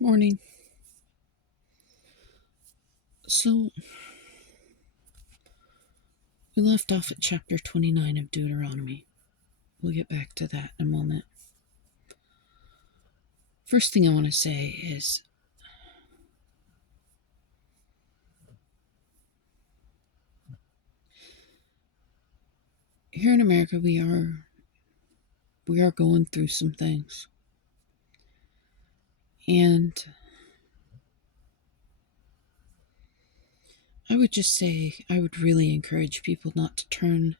Morning. So, we left off at chapter 29 of Deuteronomy. We'll get back to that in a moment. First thing I want to say is here in America we are going through some things. And I would just say I would really encourage people not to turn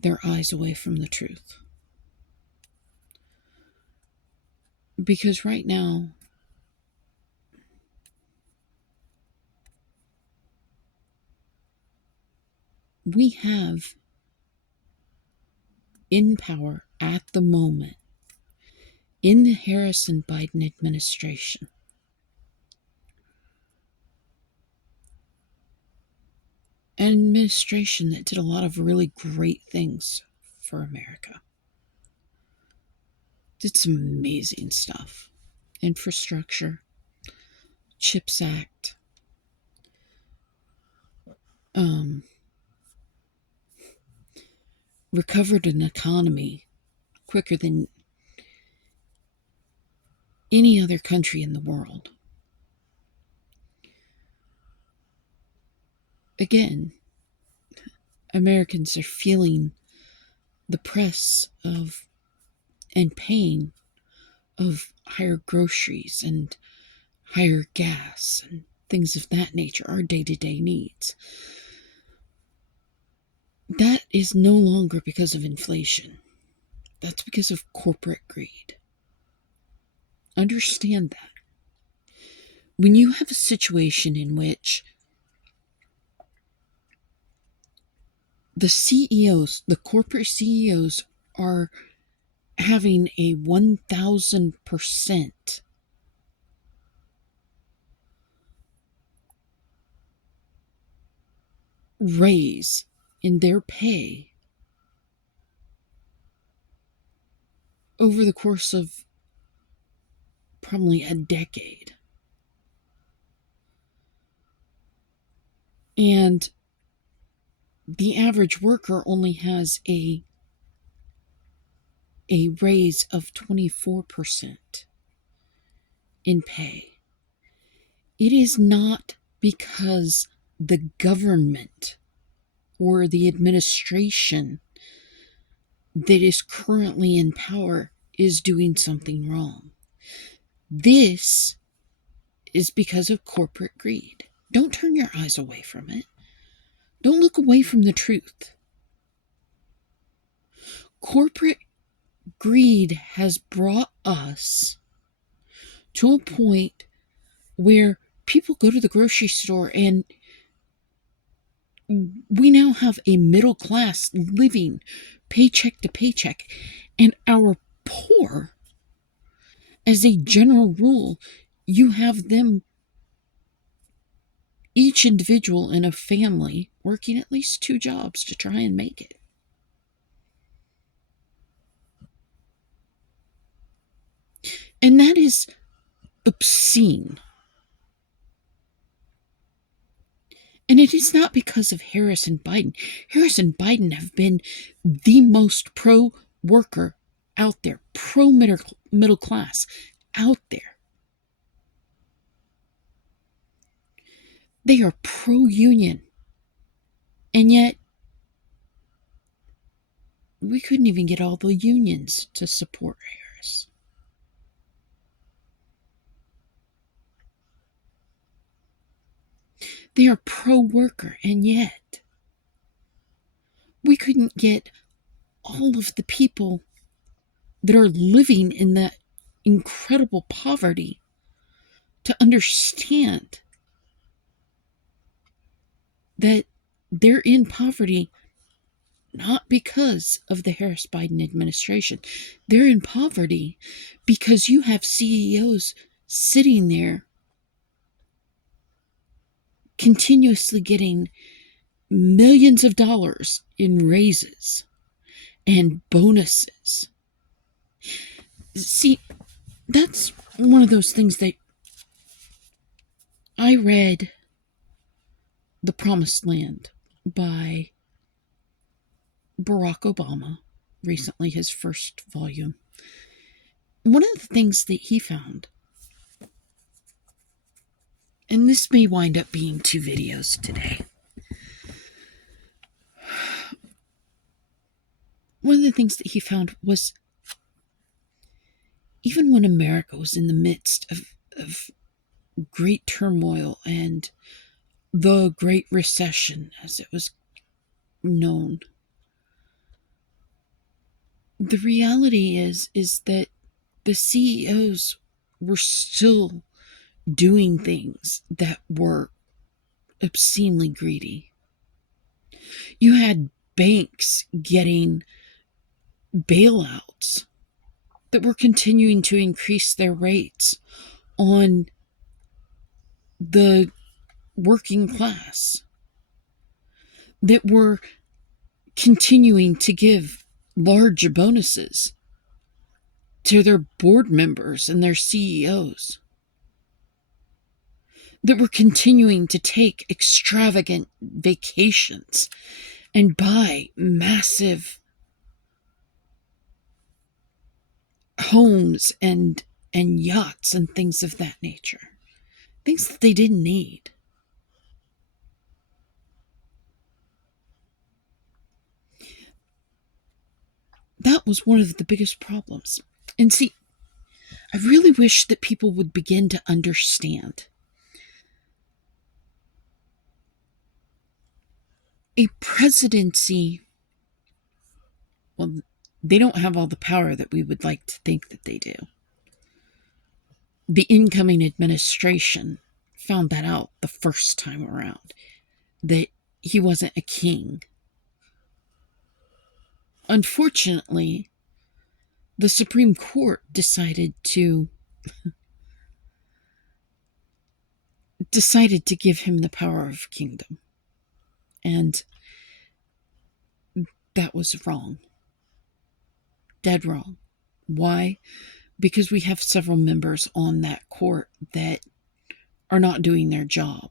their eyes away from the truth. Because right now, we have in power at the moment in the Harris and Biden administration an administration that did a lot of really great things for America. Did some amazing stuff. Infrastructure, CHIPS Act, recovered an economy quicker than any other country in the world. Again, Americans are feeling the press of and pain of higher groceries and higher gas and things of that nature, our day-to-day needs. That is no longer because of inflation. That's because of corporate greed. Understand that. When you have a situation in which the CEOs, the corporate CEOs, are having a 1,000% raise in their pay over the course of probably a decade. And the average worker only has a raise of 24% in pay. It is not because the government or the administration that is currently in power is doing something wrong. This is because of corporate greed. Don't turn your eyes away from it. Don't look away from the truth. Corporate greed has brought us to a point where people go to the grocery store and we now have a middle class living paycheck to paycheck, and our poor, as a general rule, you have them, each individual in a family, working at least 2 jobs to try and make it. And that is obscene. And it is not because of Harris and Biden. Harris and Biden have been the most pro-worker out there, pro-middle class out there. They are pro-union. And yet, we couldn't even get all the unions to support Harris. They are pro-worker, and yet we couldn't get all of the people that are living in that incredible poverty to understand that they're in poverty not because of the Harris-Biden administration. They're in poverty because you have CEOs sitting there continuously getting millions of dollars in raises and bonuses. See, that's one of those things that I read The Promised Land by Barack Obama recently, his first volume. One of the things that he found, and this may wind up being 2 videos today, one of the things that he found was even when America was in the midst of great turmoil and the Great Recession, as it was known, the reality is that the CEOs were still doing things that were obscenely greedy. You had banks getting bailouts that were continuing to increase their rates on the working class, that were continuing to give large bonuses to their board members and their CEOs, that were continuing to take extravagant vacations and buy massive homes and yachts and things of that nature, things that they didn't need. That was one of the biggest problems. And see, I really wish that people would begin to understand a presidency. Well, they don't have all the power that we would like to think that they do. The incoming administration found that out the first time around, that he wasn't a king. Unfortunately, the Supreme Court decided to give him the power of kingdom. And that was wrong. Dead wrong. Why? Because we have several members on that court that are not doing their job.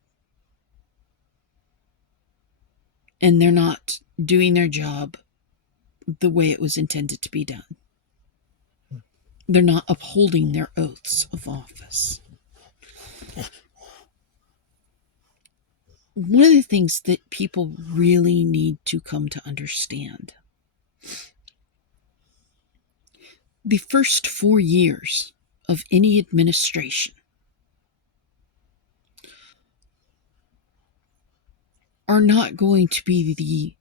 And they're not doing their job the way it was intended to be done. They're not upholding their oaths of office. One of the things that people really need to come to understand, the first 4 years of any administration are not going to be the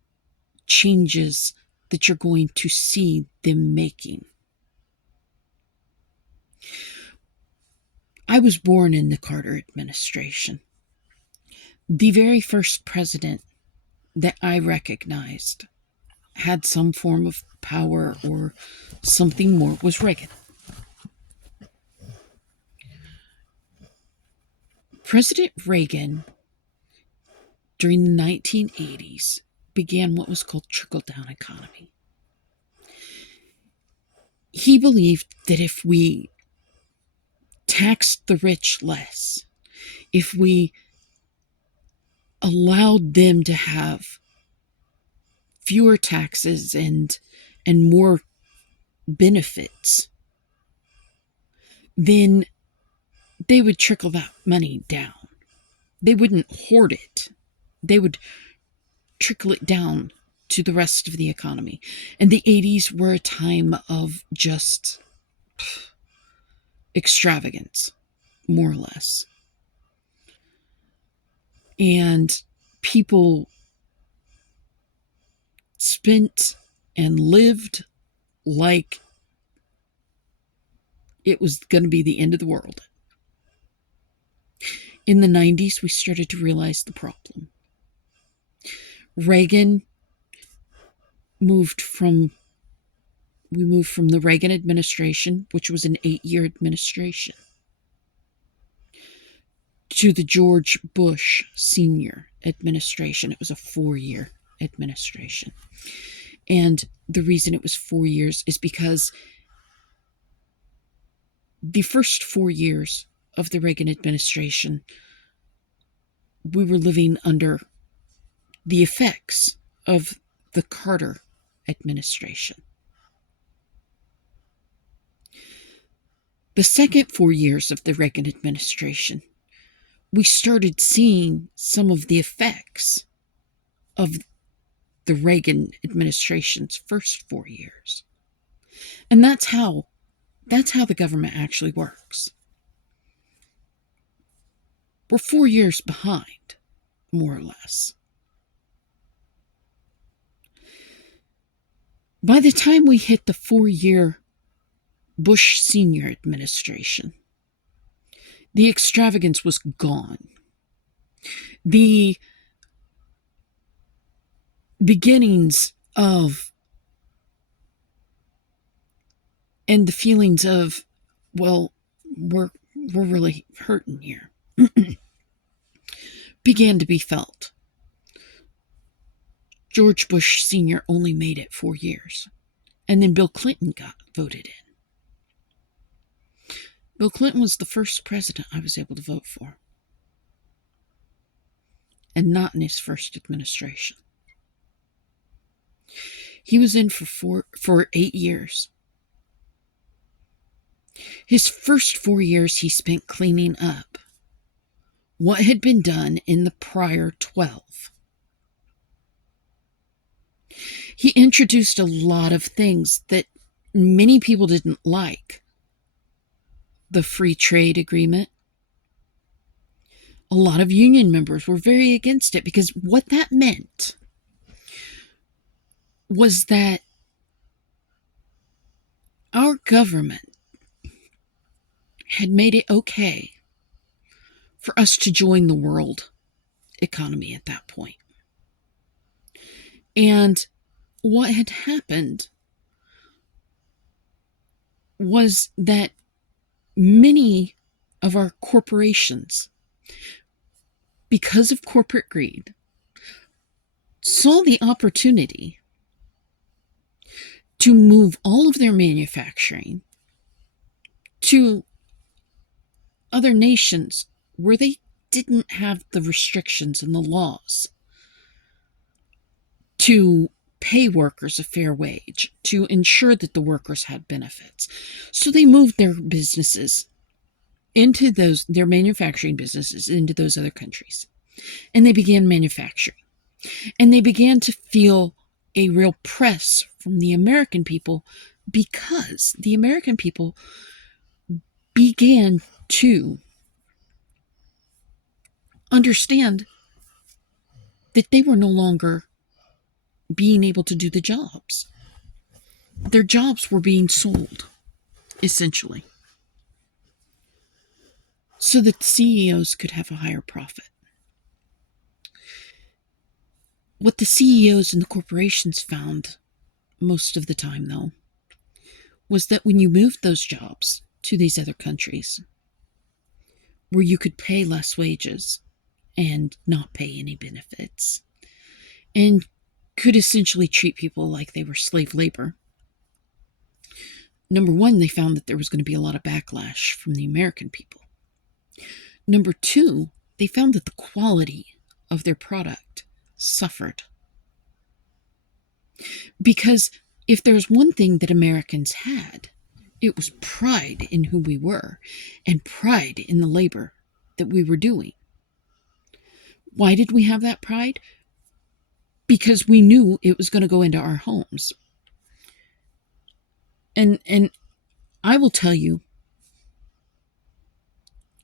changes that you're going to see them making. I was born in the Carter administration. The very first president that I recognized had some form of power or something more was Reagan. President Reagan, during the 1980s, began what was called trickle-down economy. He believed that if we taxed the rich less, if we allowed them to have fewer taxes and more benefits, then they would trickle that money down. They wouldn't hoard it. They would trickle it down to the rest of the economy. And the 80s were a time of just extravagance, more or less. And people spent and lived like it was going to be the end of the world. In the 90s, we started to realize the problem. We moved from the Reagan administration, which was an 8-year administration, to the George Bush Sr. administration. It was a 4-year administration. And the reason it was 4 years is because The first 4 years of the Reagan administration, we were living under the effects of the Carter administration. The second 4 years of the Reagan administration, we started seeing some of the effects of the Reagan administration's first 4 years. And that's how the government actually works. We're 4 years behind, more or less. By the time we hit the 4-year Bush Sr. administration, the extravagance was gone. The beginnings of and the feelings of, well, we're really hurting here, began to be felt. George Bush Sr. only made it 4 years, and then Bill Clinton got voted in. Bill Clinton was the first president I was able to vote for, and not in his first administration. He was in for 8 years. His first 4 years he spent cleaning up what had been done in the prior 12. He introduced a lot of things that many people didn't like. The free trade agreement. A lot of union members were very against it, because what that meant was that our government had made it okay for us to join the world economy at that point. And what had happened was that many of our corporations, because of corporate greed, saw the opportunity to move all of their manufacturing to other nations where they didn't have the restrictions and the laws to pay workers a fair wage, to ensure that the workers had benefits. So they moved their businesses into their manufacturing businesses into those other countries. And they began manufacturing. And they began to feel a real press from the American people, because the American people began to understand that they were no longer being able to do the jobs. Their jobs were being sold, essentially, so that the CEOs could have a higher profit. What the CEOs and the corporations found most of the time, though, was that when you moved those jobs to these other countries, where you could pay less wages and not pay any benefits, and could essentially treat people like they were slave labor, number one, they found that there was going to be a lot of backlash from the American people. Number two, they found that the quality of their product suffered. Because if there's one thing that Americans had, it was pride in who we were and pride in the labor that we were doing. Why did we have that pride? Because we knew it was going to go into our homes. And I will tell you,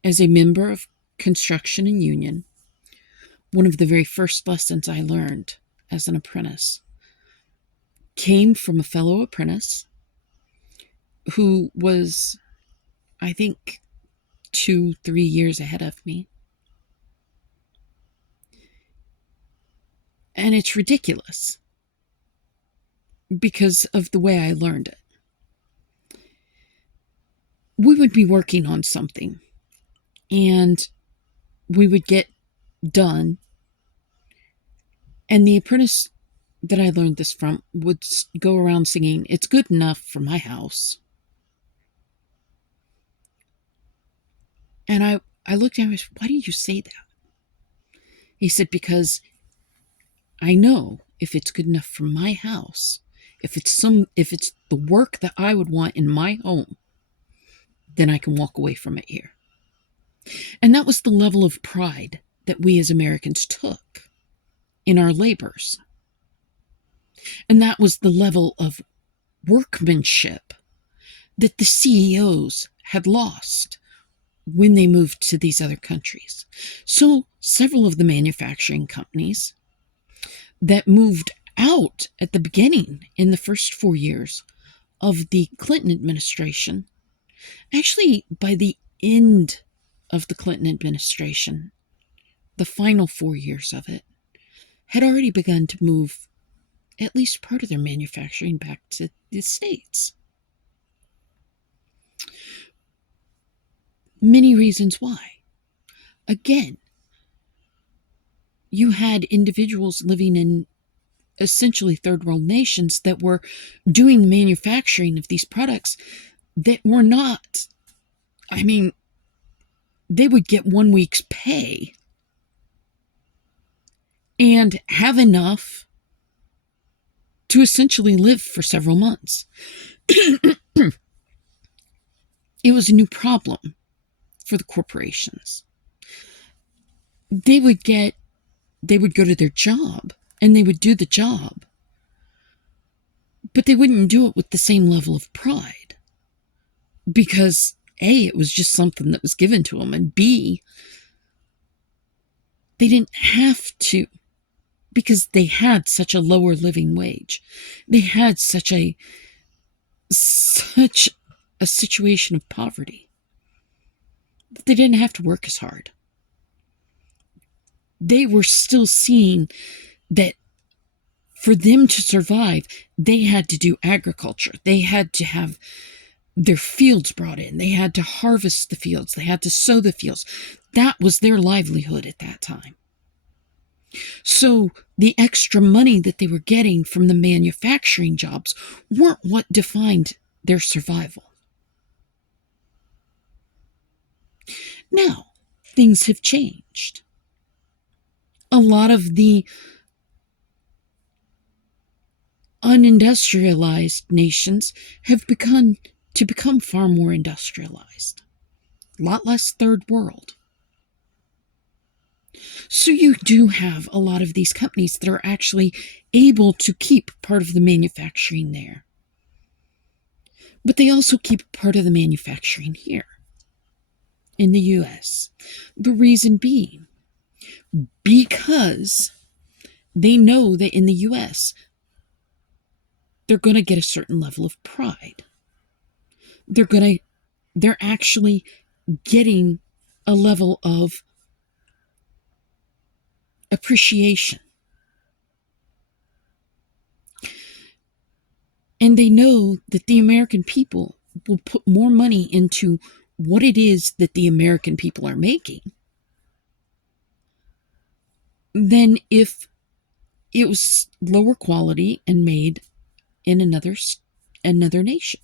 as a member of construction and union, one of the very first lessons I learned as an apprentice came from a fellow apprentice who was, I think, 2-3 years ahead of me. And it's ridiculous because of the way I learned it. We would be working on something, and we would get done, and the apprentice that I learned this from would go around singing, "It's good enough for my house." And I looked at him and said, why do you say that? He said, because I know if it's good enough for my house, if it's the work that I would want in my home, then I can walk away from it here. And that was the level of pride that we as Americans took in our labors. And that was the level of workmanship that the CEOs had lost when they moved to these other countries. So several of the manufacturing companies that moved out at the beginning in the first 4 years of the Clinton administration, actually by the end of the Clinton administration, the final 4 years of it, had already begun to move at least part of their manufacturing back to the States. Many reasons why. Again, you had individuals living in essentially third world nations that were doing the manufacturing of these products that were not, I mean, they would get 1 week's pay and have enough to essentially live for several months. It was a new problem for the corporations. They would go to their job and they would do the job, but they wouldn't do it with the same level of pride because A, it was just something that was given to them, and B, they didn't have to because they had such a lower living wage. They had such a situation of poverty that they didn't have to work as hard. They were still seeing that for them to survive, they had to do agriculture. They had to have their fields brought in. They had to harvest the fields. They had to sow the fields. That was their livelihood at that time. So the extra money that they were getting from the manufacturing jobs weren't what defined their survival. Now, things have changed. A lot of the unindustrialized nations have become far more industrialized. A lot less third world. So you do have a lot of these companies that are actually able to keep part of the manufacturing there. But they also keep part of the manufacturing here in the US. The reason being, because they know that in the US, they're going to get a certain level of pride. They're actually getting a level of appreciation. And they know that the American people will put more money into what it is that the American people are making than if it was lower quality and made in another nation.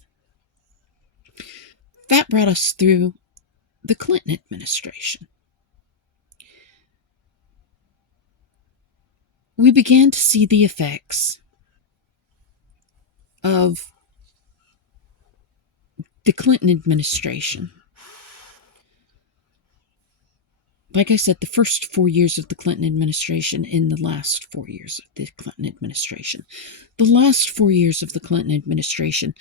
That brought us through the Clinton administration. We began to see the effects of the Clinton administration. Like I said, the first 4 years of the Clinton administration and the last 4 years of the Clinton administration. The last 4 years of the Clinton administration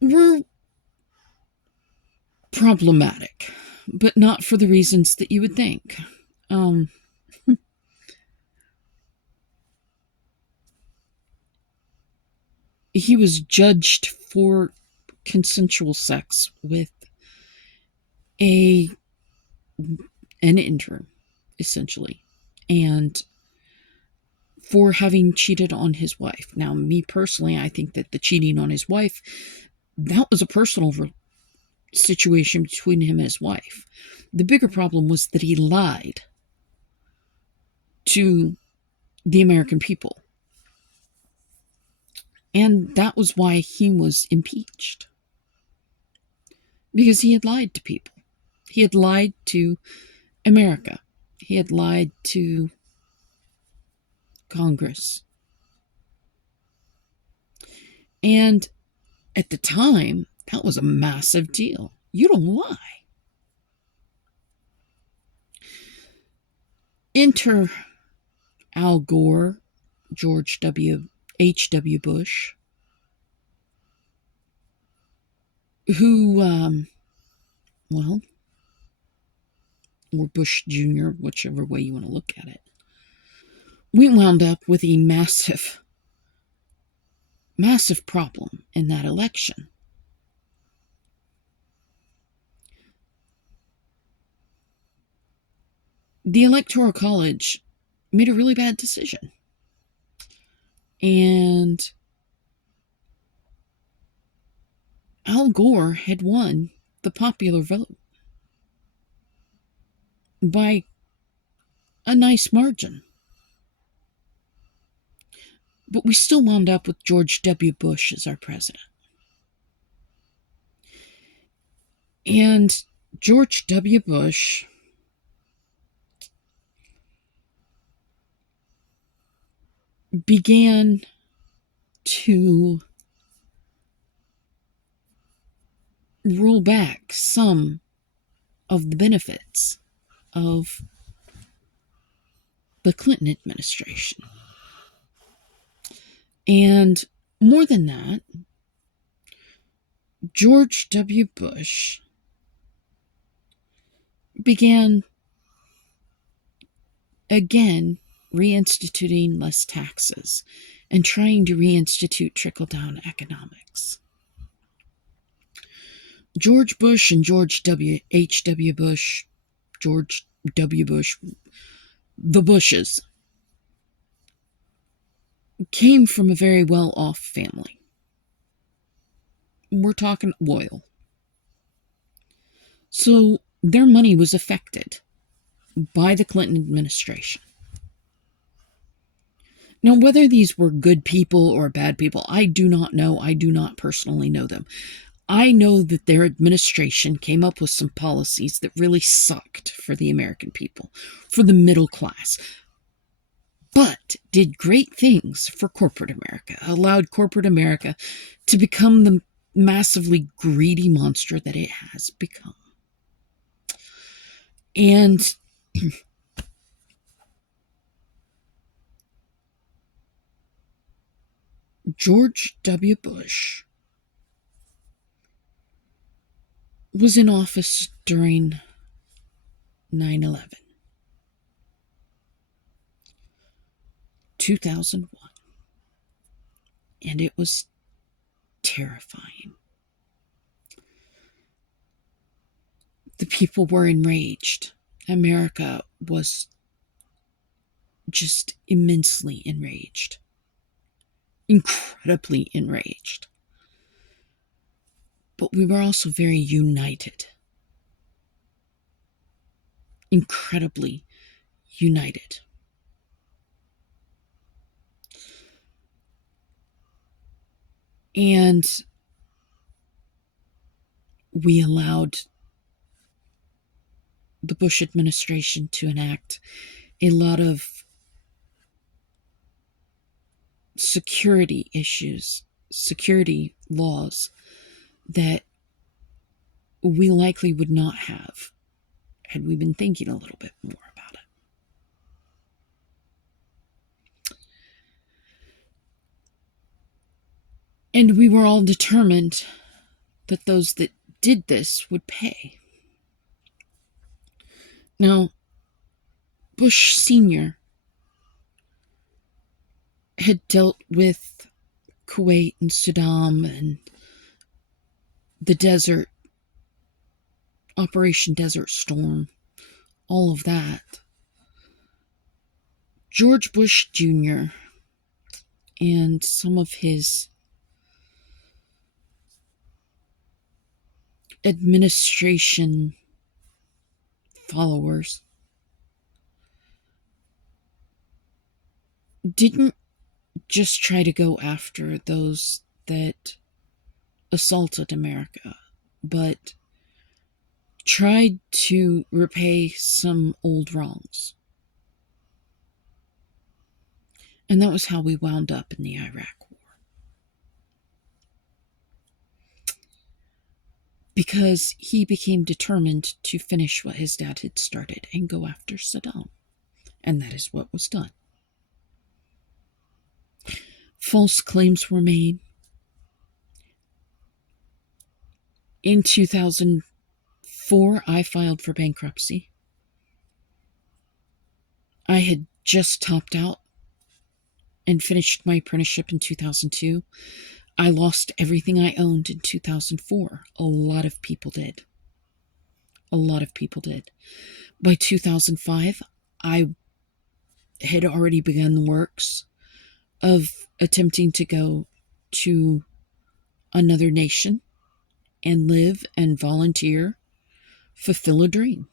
were problematic, but not for the reasons that you would think. He was judged for consensual sex with an intern, essentially, and for having cheated on his wife. Now, me personally, I think that the cheating on his wife, that was a personal situation between him and his wife. The bigger problem was that he lied to the American people. And that was why he was impeached. Because he had lied to people. He had lied to America. He had lied to Congress. And at the time, that was a massive deal. You don't lie. Enter Al Gore, George H.W. Bush, who, well, or Bush Jr., whichever way you want to look at it. We wound up with a massive, massive problem in that election. The Electoral College made a really bad decision. And Al Gore had won the popular vote by a nice margin. But we still wound up with George W. Bush as our president. And George W. Bush began to roll back some of the benefits of the Clinton administration. And more than that, George W. Bush began again reinstituting less taxes and trying to reinstitute trickle-down economics. George Bush and George H.W. Bush, George W. Bush, the Bushes, came from a very well-off family. We're talking oil. So their money was affected by the Clinton administration. Now, whether these were good people or bad people, I do not know. I do not personally know them. I know that their administration came up with some policies that really sucked for the American people, for the middle class, but did great things for corporate America, allowed corporate America to become the massively greedy monster that it has become. And George W. Bush was in office during 9/11, 2001, and it was terrifying. The people were enraged. America was just immensely enraged. Incredibly enraged. But we were also very united. Incredibly united. And we allowed the Bush administration to enact a lot of security issues, security laws that we likely would not have had we been thinking a little bit more about it. And we were all determined that those that did this would pay. Now, Bush Sr. had dealt with Kuwait and Saddam and the desert, Operation Desert Storm, all of that. George Bush Jr. and some of his administration followers didn't just try to go after those that assaulted America, but tried to repay some old wrongs. And that was how we wound up in the Iraq War. Because he became determined to finish what his dad had started and go after Saddam. And that is what was done. False claims were made. In 2004, I filed for bankruptcy. I had just topped out and finished my apprenticeship in 2002. I lost everything I owned in 2004. A lot of people did. A lot of people did. By 2005, I had already begun the works of attempting to go to another nation and live and volunteer, fulfill a dream.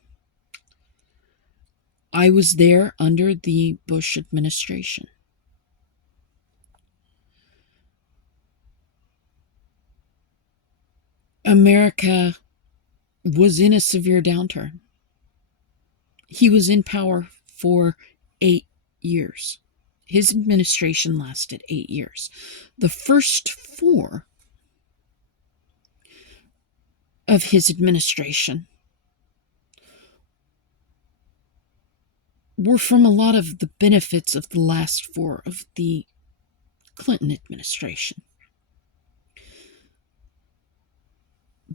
I was there under the Bush administration. America was in a severe downturn. He was in power for 8 years. His administration lasted 8 years. The first 4 of his administration were from a lot of the benefits of the last 4 of the Clinton administration.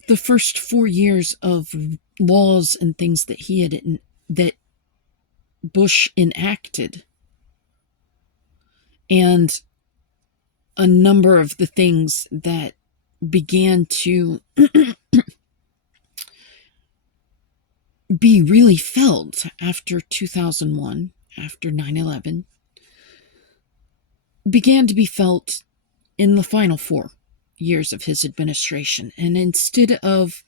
The first 4 years of laws and things that that Bush enacted, and a number of the things that began to be really felt after 2001, after 9/11, began to be felt in the final 4 years of his administration. And instead of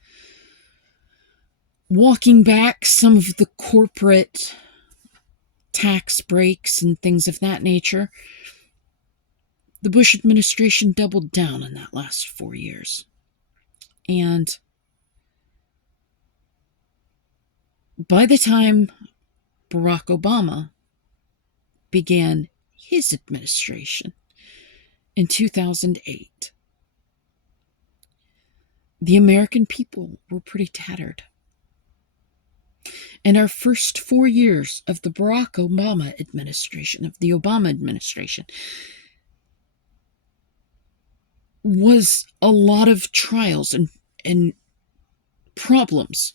walking back some of the corporate tax breaks and things of that nature, the Bush administration doubled down in that last 4 years. And by the time Barack Obama began his administration in 2008, the American people were pretty tattered. And our first 4 years of the Barack Obama administration, of the Obama administration, was a lot of trials and problems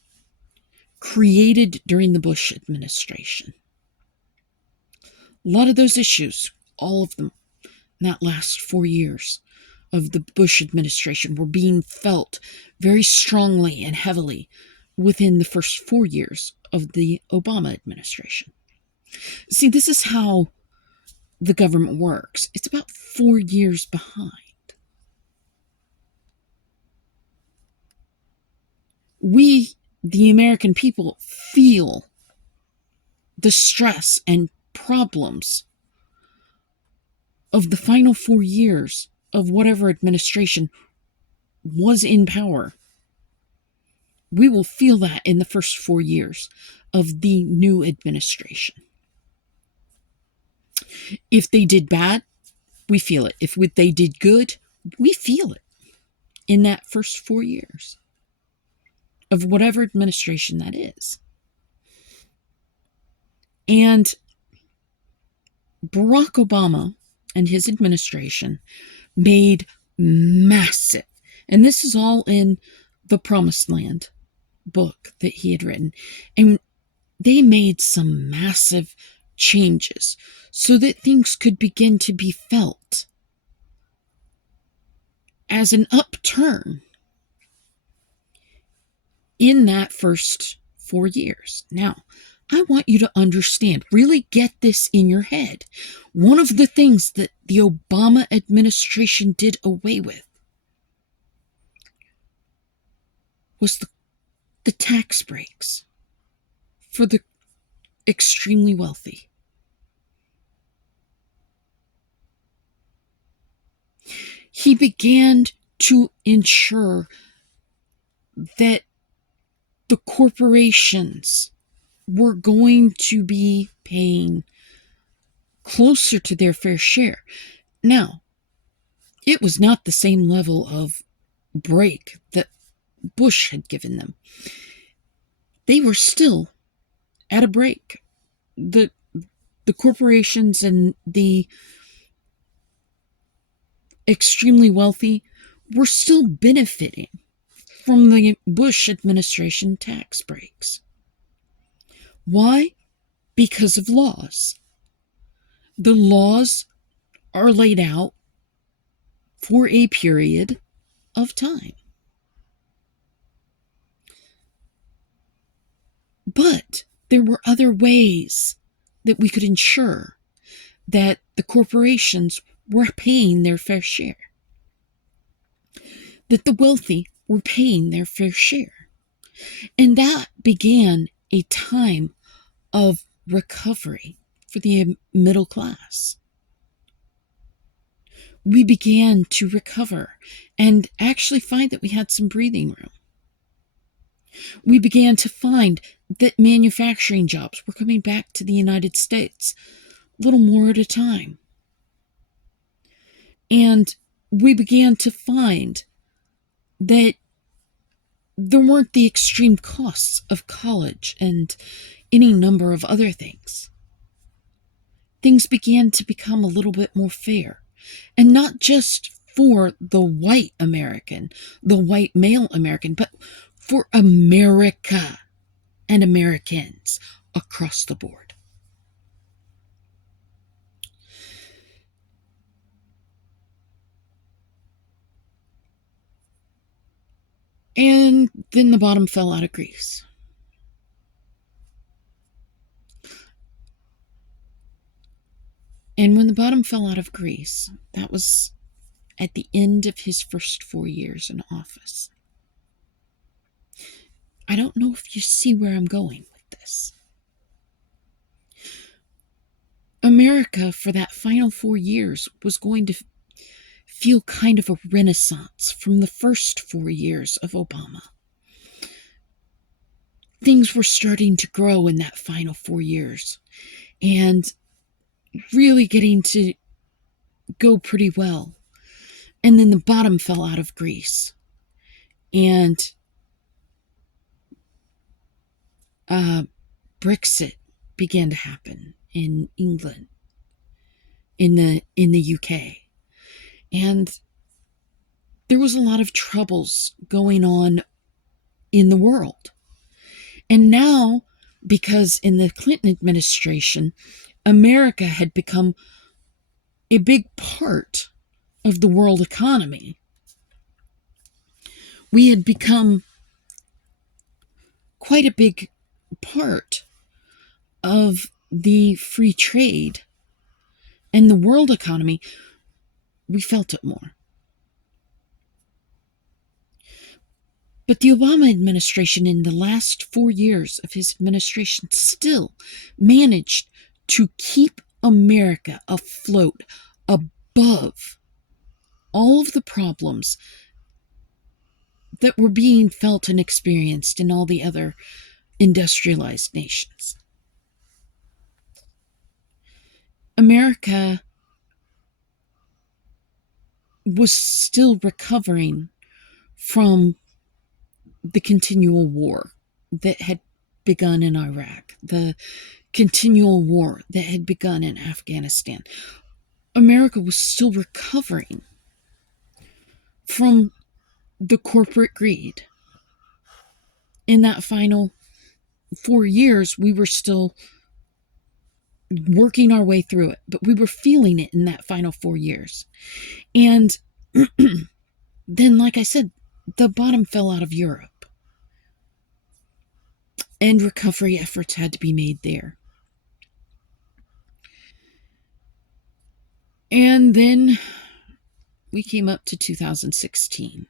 created during the Bush administration. A lot of those issues, all of them, in that last 4 years of the Bush administration were being felt very strongly and heavily within the first 4 years of the Obama administration. See, this is how the government works. It's about 4 years behind. We, the American people, feel the stress and problems of the final 4 years of whatever administration was in power. We will feel that in the first 4 years of the new administration. If they did bad, we feel it. If they did good, we feel it in that first 4 years of whatever administration that is. And Barack Obama and his administration made massive, and this is all in the Promised Land book that he had written, and they made some massive changes so that things could begin to be felt as an upturn in that first 4 years. Now, I want you to understand, really get this in your head. One of the things that the Obama administration did away with was the tax breaks for the extremely wealthy. He began to ensure that the corporations were going to be paying closer to their fair share. Now, it was not the same level of break that Bush had given them. They were still at a break. The corporations and the extremely wealthy were still benefiting from the Bush administration tax breaks. Why? Because of laws. The laws are laid out for a period of time. But there were other ways that we could ensure that the corporations were paying their fair share, that the wealthy were paying their fair share. And that began a time of recovery for the middle class. We began to recover and actually find that we had some breathing room. We began to find that manufacturing jobs were coming back to the United States a little more at a time. And we began to find that there weren't the extreme costs of college and any number of other things. Things began to become a little bit more fair. And not just for the white American, the white male American, but for America and Americans across the board. And then the bottom fell out of Greece. And when the bottom fell out of Greece, that was at the end of his first 4 years in office. I don't know if you see where I'm going with this. America, for that final 4 years, was going to feel kind of a renaissance from the first 4 years of Obama. Things were starting to grow in that final 4 years and really getting to go pretty well. And then the bottom fell out of Greece. And Brexit began to happen in England, in the UK. And there was a lot of troubles going on in the world. And now, because in the Clinton administration, America had become a big part of the world economy, we had become quite a big part of the free trade and the world economy. We felt it more. But the Obama administration, in the last 4 years of his administration, still managed to keep America afloat above all of the problems that were being felt and experienced in all the other industrialized nations. America was still recovering from the continual war that had begun in Iraq, the continual war that had begun in Afghanistan. America was still recovering from the corporate greed. In that final 4 years, we were still working our way through it, but we were feeling it in that final 4 years. And then, like I said, the bottom fell out of Europe, and recovery efforts had to be made there. And then we came up to 2016.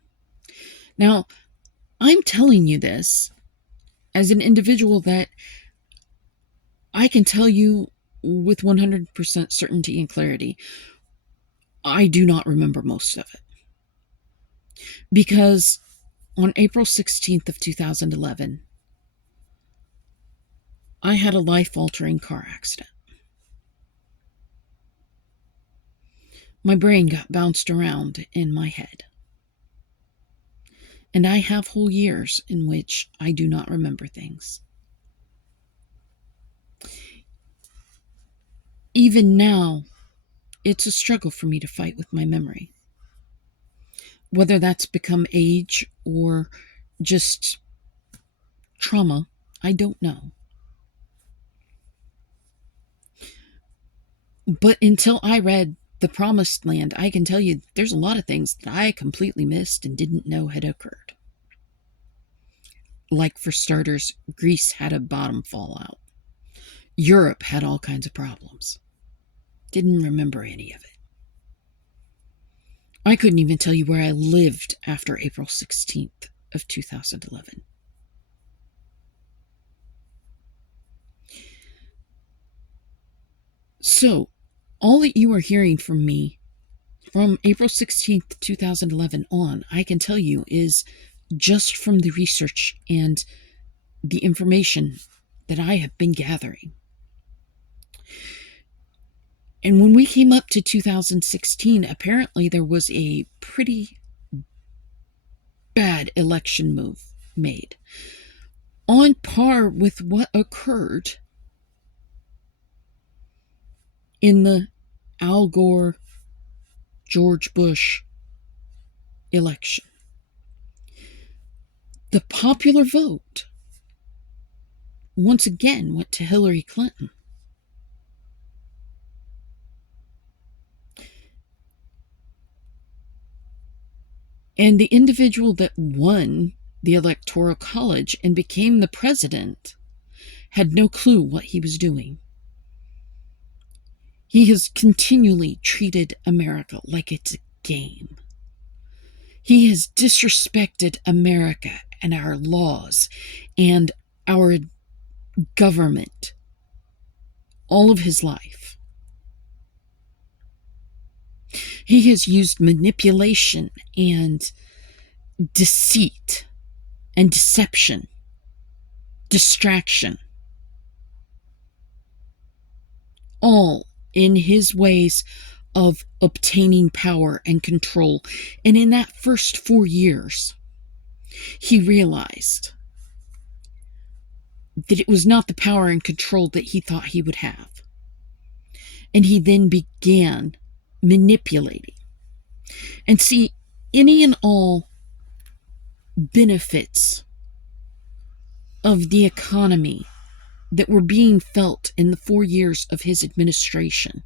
Now, I'm telling you this as an individual that I can tell you with 100% certainty and clarity, I do not remember most of it. Because on April 16th of 2011, I had a life-altering car accident. My brain got bounced around in my head. And I have whole years in which I do not remember things. Even now, it's a struggle for me to fight with my memory. Whether that's become age or just trauma, I don't know. But until I read The Promised Land, I can tell you there's a lot of things that I completely missed and didn't know had occurred. Like, for starters, Greece had a bottom fallout. Europe had all kinds of problems. Didn't remember any of it. I couldn't even tell you where I lived after April 16th of 2011. So, all that you are hearing from me from April 16th, 2011 on, I can tell you, is just from the research and the information that I have been gathering. And when we came up to 2016, apparently there was a pretty bad election move made, on par with what occurred in the Al Gore, George Bush election. The popular vote once again went to Hillary Clinton. And the individual that won the Electoral College and became the president had no clue what he was doing. He has continually treated America like it's a game. He has disrespected America and our laws and our government all of his life. He has used manipulation and deceit and deception, distraction, all in his ways of obtaining power and control. And in that first 4 years, he realized that it was not the power and control that he thought he would have. And he then began manipulating. And see, any and all benefits of the economy that were being felt in the 4 years of his administration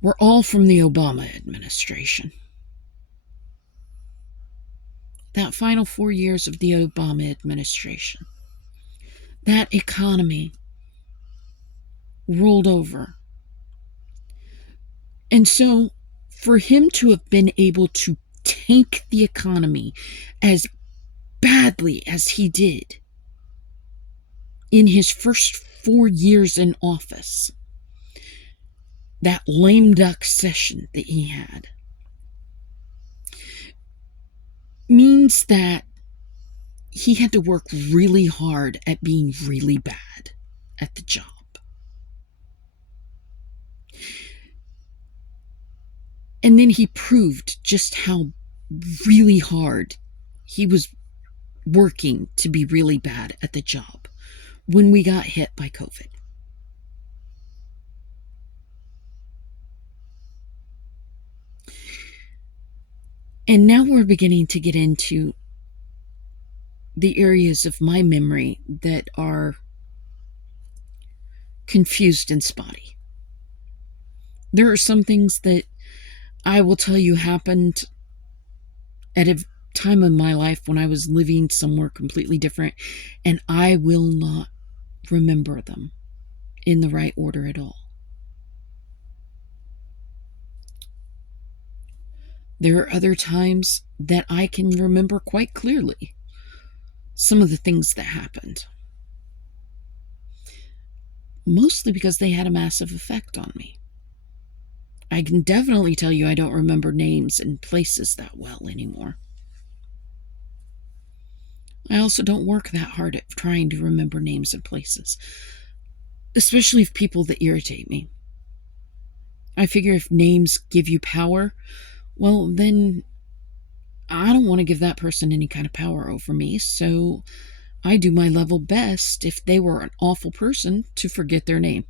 were all from the Obama administration. That final 4 years of the Obama administration, that economy rolled over. And so, for him to have been able to tank the economy as badly as he did in his first 4 years in office, that lame duck session that he had, means that he had to work really hard at being really bad at the job. And then he proved just how really hard he was working to be really bad at the job when we got hit by COVID. And now we're beginning to get into the areas of my memory that are confused and spotty. There are some things that I will tell you happened at a time in my life when I was living somewhere completely different, and I will not remember them in the right order at all. There are other times that I can remember quite clearly some of the things that happened. Mostly because they had a massive effect on me. I can definitely tell you I don't remember names and places that well anymore. I also don't work that hard at trying to remember names and places, especially of people that irritate me. I figure if names give you power, well, then I don't want to give that person any kind of power over me, so I do my level best, if they were an awful person, to forget their name.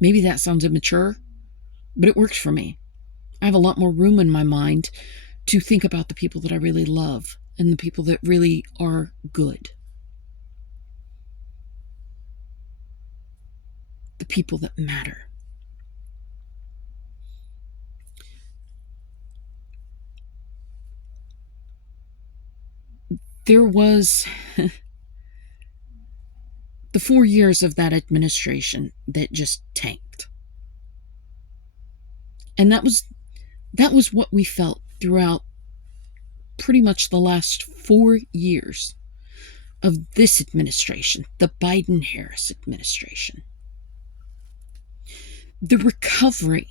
Maybe that sounds immature, but it works for me. I have a lot more room in my mind to think about the people that I really love and the people that really are good. The people that matter. There was the 4 years of that administration that just tanked. And that was what we felt throughout pretty much the last 4 years of this administration, the Biden-Harris administration. The recovery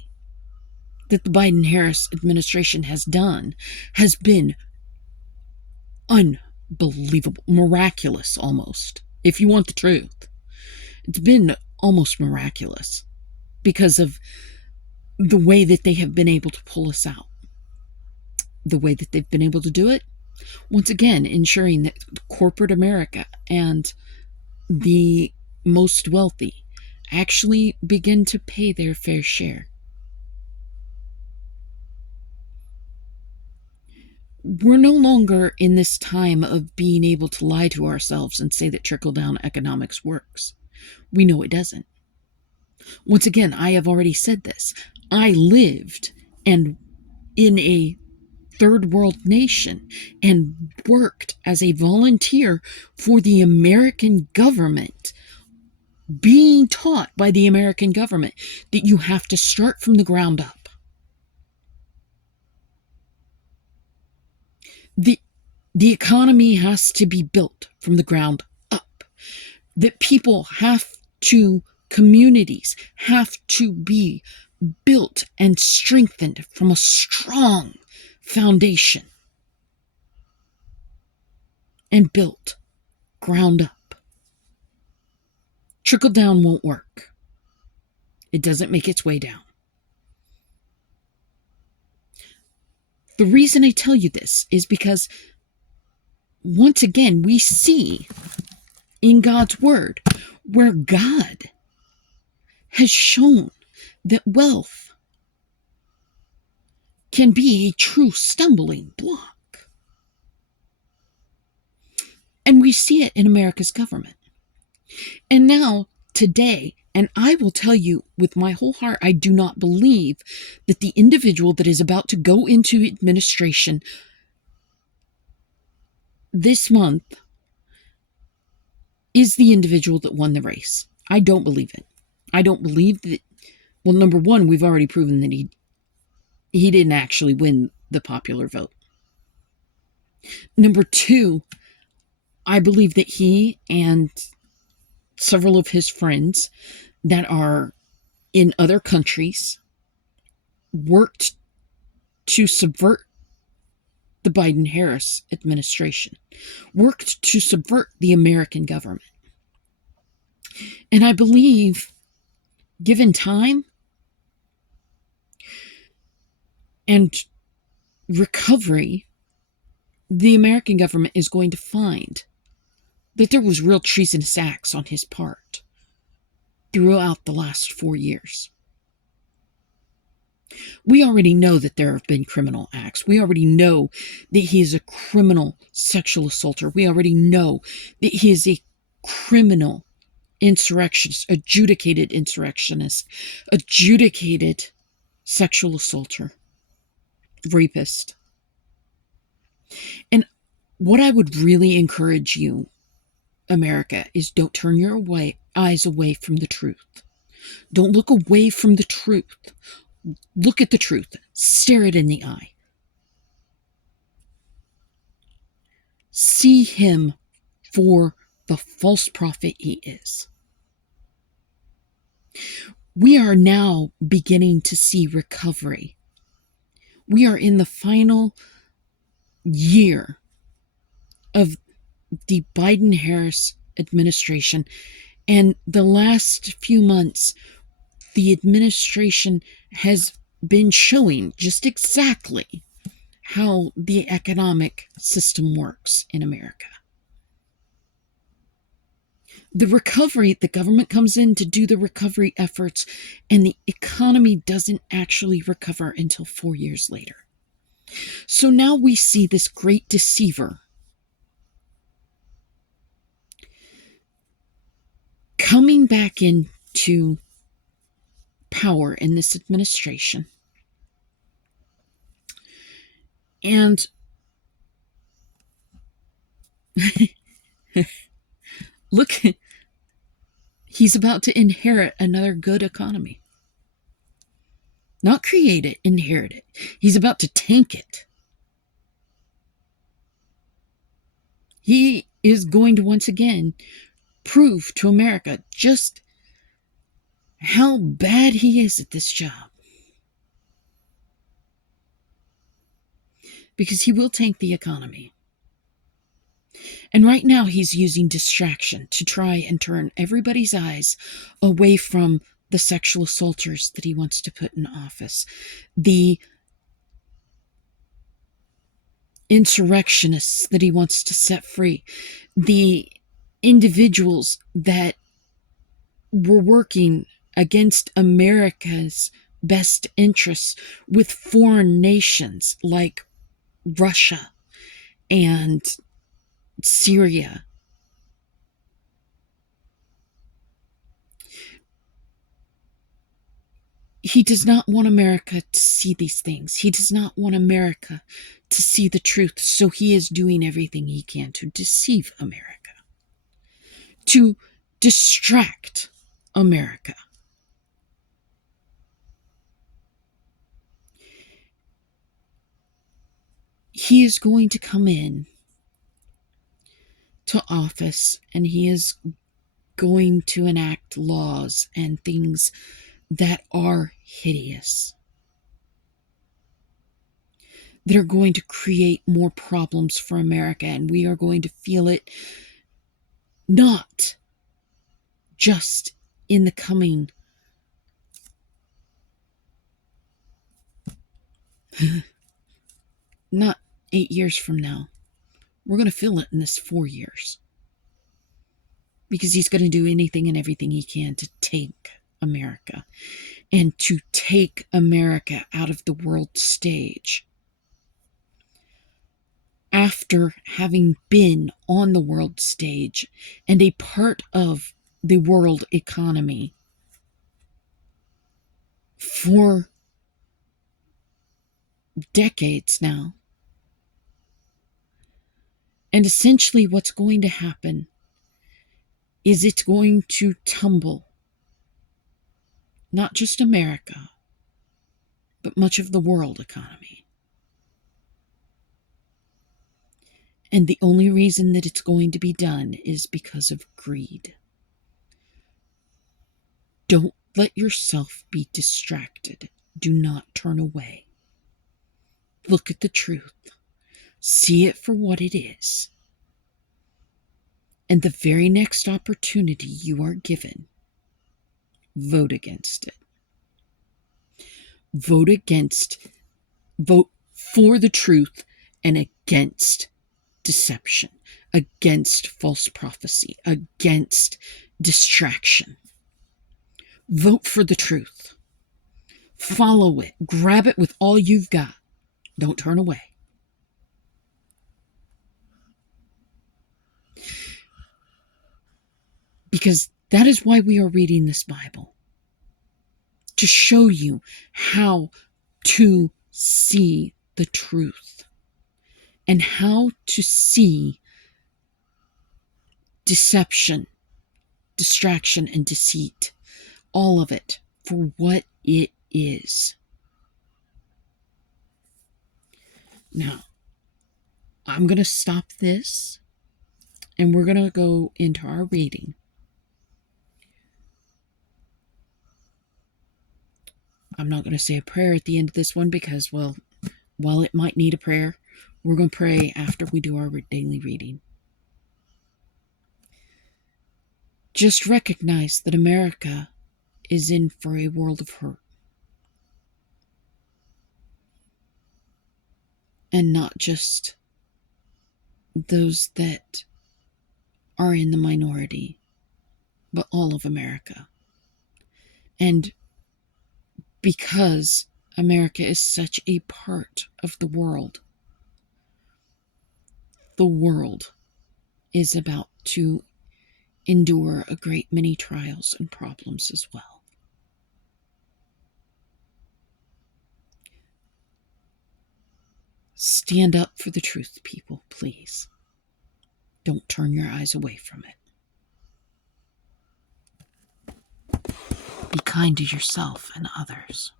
that the Biden-Harris administration has done has been unbelievable, miraculous almost, if you want the truth. It's been almost miraculous because of the way that they have been able to pull us out. The way that they've been able to do it, once again, ensuring that corporate America and the most wealthy actually begin to pay their fair share. We're no longer in this time of being able to lie to ourselves and say that trickle-down economics works. We know it doesn't. Once again, I have already said this. I lived in a third world nation and worked as a volunteer for the American government, being taught by the American government that you have to start from the ground up. The economy has to be built from the ground up. That communities have to be built and strengthened from a strong foundation and built ground up. Trickle down won't work. It doesn't make its way down. The reason I tell you this is because, once again, we see in God's Word where God has shown that wealth can be a true stumbling block. And we see it in America's government. And now, today, and I will tell you with my whole heart, I do not believe that the individual that is about to go into administration this month is the individual that won the race. I don't believe it. I don't believe that. Well, number one, we've already proven that he didn't actually win the popular vote. Number two, I believe that he and several of his friends that are in other countries worked to subvert the Biden-Harris administration, worked to subvert the American government. And I believe, given time and recovery, the American government is going to find that there was real treasonous acts on his part throughout the last 4 years. We already know that there have been criminal acts. We already know that he is a criminal sexual assaulter. We already know that he is a criminal insurrectionist, adjudicated insurrectionist, adjudicated sexual assaulter, rapist. And what I would really encourage you, America, is don't turn your eyes away from the truth. Don't look away from the truth. Look at the truth. Stare it in the eye. See him for the false prophet he is. We are now beginning to see recovery. We are in the final year of the Biden-Harris administration. And the last few months, the administration has been showing just exactly how the economic system works in America. The recovery, the government comes in to do the recovery efforts, and the economy doesn't actually recover until 4 years later. So now we see this great deceiver coming back into power in this administration. And look, he's about to inherit another good economy. Not create it, inherit it. He's about to tank it. He is going to once again prove to America just how bad he is at this job. Because he will tank the economy. And right now he's using distraction to try and turn everybody's eyes away from the sexual assaulters that he wants to put in office, the insurrectionists that he wants to set free, the individuals that were working against America's best interests with foreign nations like Russia and Syria. He does not want America to see these things. He does not want America to see the truth. So he is doing everything he can to deceive America, to distract America. He is going to come in to office, and he is going to enact laws and things that are hideous, that are going to create more problems for America, and we are going to feel it not just in the coming not 8 years from now. We're going to feel it in this 4 years. Because he's going to do anything and everything he can to take America and to take America out of the world stage. After having been on the world stage and a part of the world economy for decades now. And essentially what's going to happen is it's going to tumble not just America, but much of the world economy. And the only reason that it's going to be done is because of greed. Don't let yourself be distracted. Do not turn away. Look at the truth. See it for what it is. And the very next opportunity you are given, vote against it. Vote for the truth and against deception, against false prophecy, against distraction. Vote for the truth. Follow it. Grab it with all you've got. Don't turn away. Because that is why we are reading this Bible. To show you how to see the truth. And how to see deception, distraction, and deceit. All of it for what it is. Now, I'm going to stop this. And we're going to go into our reading. I'm not going to say a prayer at the end of this one because, well, while it might need a prayer, we're going to pray after we do our daily reading. Just recognize that America is in for a world of hurt. And not just those that are in the minority, but all of America. And because America is such a part of the world is about to endure a great many trials and problems as well. Stand up for the truth, people, please. Don't turn your eyes away from it. Be kind to yourself and others.